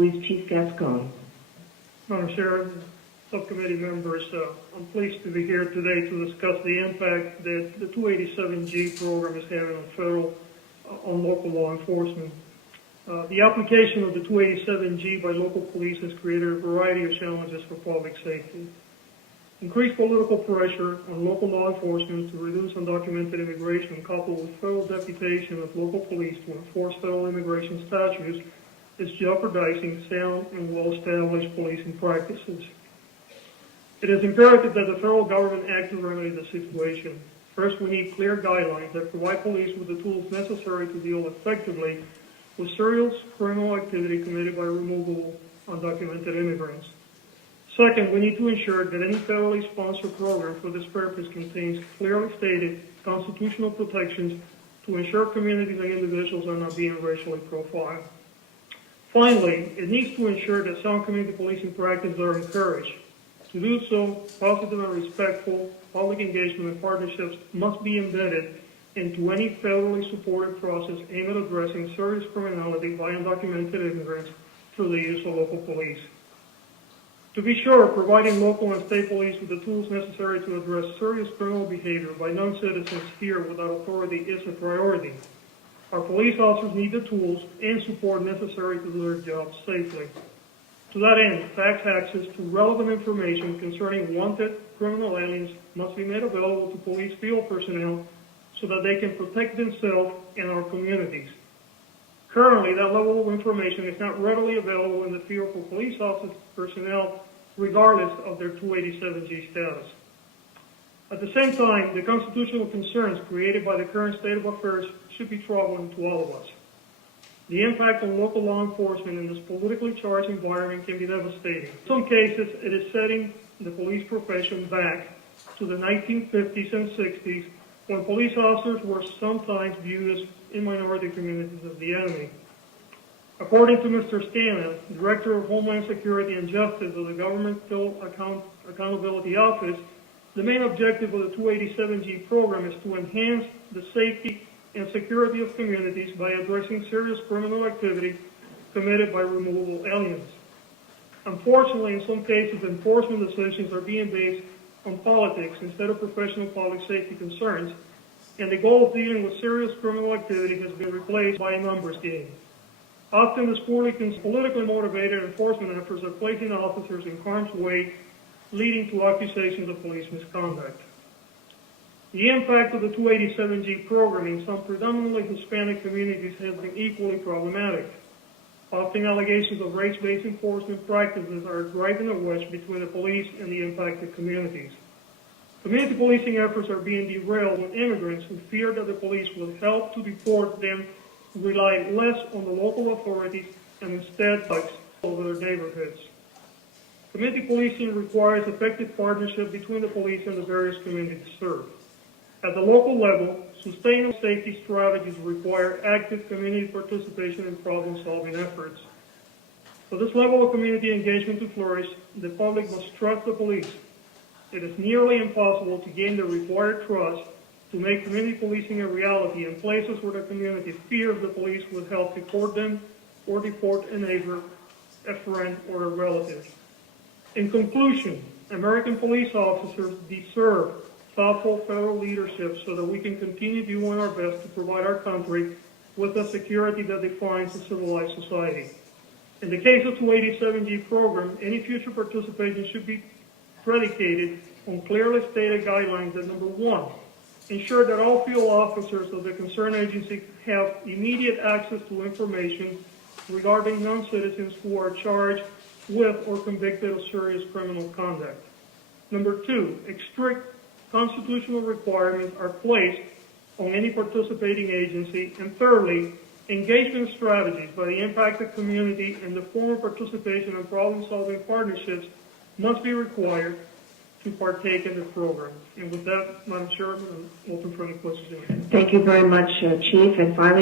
Police Chief Gascon. Madam Chair, subcommittee members, I'm pleased to be here today to discuss the impact that the 287G program is having on local law enforcement. The application of the 287G by local police has created a variety of challenges for public safety. Increased political pressure on local law enforcement to reduce undocumented immigration, coupled with federal deputation of local police to enforce federal immigration statutes, is jeopardizing sound and well-established policing practices. It is imperative that the federal government act to remedy the situation. First, we need clear guidelines that provide police with the tools necessary to deal effectively with serious criminal activity committed by removable undocumented immigrants. Second, we need to ensure that any federally sponsored program for this purpose contains clearly stated constitutional protections to ensure communities and individuals are not being racially profiled. Finally, it needs to ensure that sound community policing practices are encouraged. To do so, positive and respectful public engagement and partnerships must be embedded into any federally supported process aimed at addressing serious criminality by undocumented immigrants through the use of local police. To be sure, providing local and state police with the tools necessary to address serious criminal behavior by non-citizens here without authority is a priority. Our police officers need the tools and support necessary to do their jobs safely. To that end, fact access to relevant information concerning wanted criminal aliens must be made available to police field personnel so that they can protect themselves and our communities. Currently, that level of information is not readily available in the field for police officer personnel, regardless of their 287G status. At the same time, the constitutional concerns created by the current state of affairs should be troubling to all of us. The impact on local law enforcement in this politically charged environment can be devastating. In some cases, it is setting the police profession back to the 1950s and 60s, when police officers were sometimes viewed as in minority communities as the enemy. According to Mr. Stanton, Director of Homeland Security and Justice of the Governmental Accountability Office, the main objective of the 287G program is to enhance the safety and security of communities by addressing serious criminal activity committed by removable aliens. Unfortunately, in some cases, enforcement decisions are being based on politics instead of professional public safety concerns, and the goal of dealing with serious criminal activity has been replaced by a numbers game. Often, this politically motivated enforcement efforts are placing officers in harm's way, leading to accusations of police misconduct. The impact of the 287G program in some predominantly Hispanic communities has been equally problematic. Often allegations of race-based enforcement practices are driving a wedge between the police and the impacted communities. Community policing efforts are being derailed when immigrants who fear that the police will help to deport them rely less on the local authorities and instead focus over their neighborhoods. Community policing requires effective partnership between the police and the various communities served. At the local level, sustainable safety strategies require active community participation in problem-solving efforts. For this level of community engagement to flourish, the public must trust the police. It is nearly impossible to gain the required trust to make community policing a reality in places where the community fears the police would help deport them or deport a neighbor, a friend, or a relative. In conclusion, American police officers deserve thoughtful federal leadership so that we can continue doing our best to provide our country with the security that defines a civilized society. In the case of the 287G program, any future participation should be predicated on clearly stated guidelines that, number one, ensure that all field officers of the concerned agency have immediate access to information regarding non-citizens who are charged with or convicted of serious criminal conduct. Number two, strict constitutional requirements are placed on any participating agency. And thirdly, engagement strategies by the impacted community in the form of participation in problem-solving partnerships must be required to partake in the program. And with that, Madam Chair, I'm open for any questions. Thank you very much, Chief. And finally,